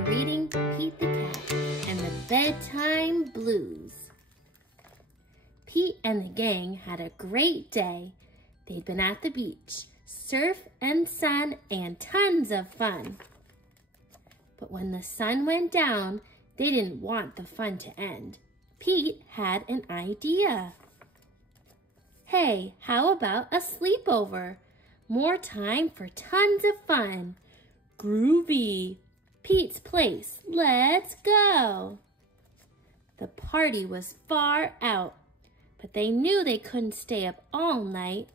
enjoying reading Pete the Cat and the Bedtime Blues. Pete and the gang had a great day. They'd been at the beach, surf and sun, and tons of fun. But when the sun went down, they didn't want the fun to end. Pete had an idea. Hey, how about a sleepover? More time for tons of fun. Groovy. Pete's place. Let's go. The party was far out, but they knew they couldn't stay up all night.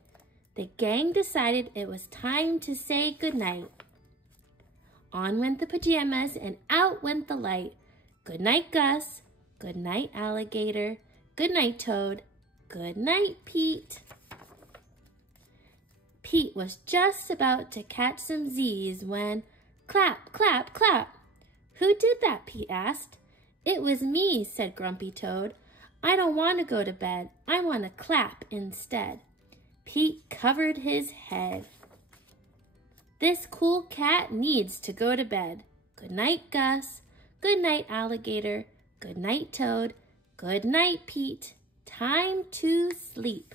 The gang decided it was time to say goodnight. On went the pajamas and out went the light. Good night, Gus. Good night, Alligator. Good night, Toad. Good night, Pete. Pete was just about to catch some Z's when clap, clap, clap. Who did that? Pete asked. It was me, said Grumpy Toad. I don't want to go to bed. I want to clap instead. Pete covered his head. This cool cat needs to go to bed. Good night, Gus. Good night, Alligator. Good night, Toad. Good night, Pete. Time to sleep.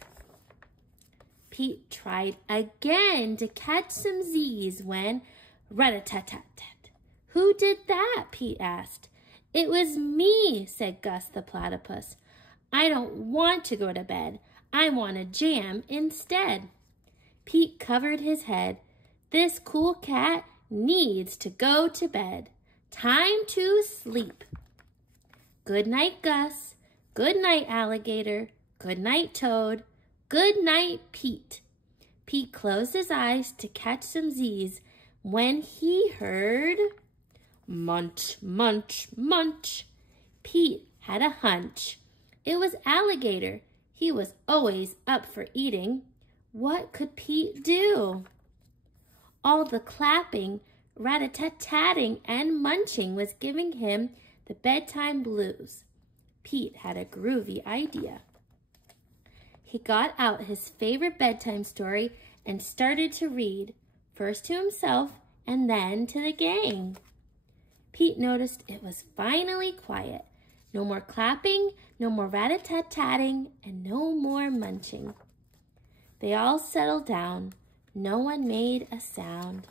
Pete tried again to catch some Z's when rat-a-tat-tat-tat. Who did that? Pete asked. It was me, said Gus the platypus. I don't want to go to bed. I want to jam instead. Pete covered his head. This cool cat needs to go to bed. Time to sleep. Good night, Gus. Good night, Alligator. Good night, Toad. Good night, Pete. Pete closed his eyes to catch some Z's when he heard munch, munch, munch. Pete had a hunch. It was Alligator. He was always up for eating. What could Pete do? All the clapping, rat-a-tat-tatting, and munching was giving him the bedtime blues. Pete had a groovy idea. He got out his favorite bedtime story and started to read, first to himself and then to the gang. Pete noticed it was finally quiet. No more clapping, no more rat-a-tat-tatting, and no more munching. They all settled down. No one made a sound.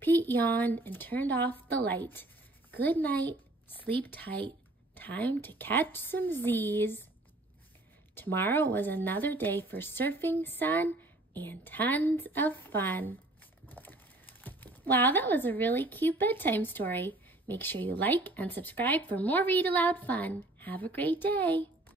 Pete yawned and turned off the light. Good night, sleep tight, time to catch some Z's. Tomorrow was another day for surfing, sun, and tons of fun. Wow, that was a really cute bedtime story. Make sure you like and subscribe for more Read Aloud fun. Have a great day.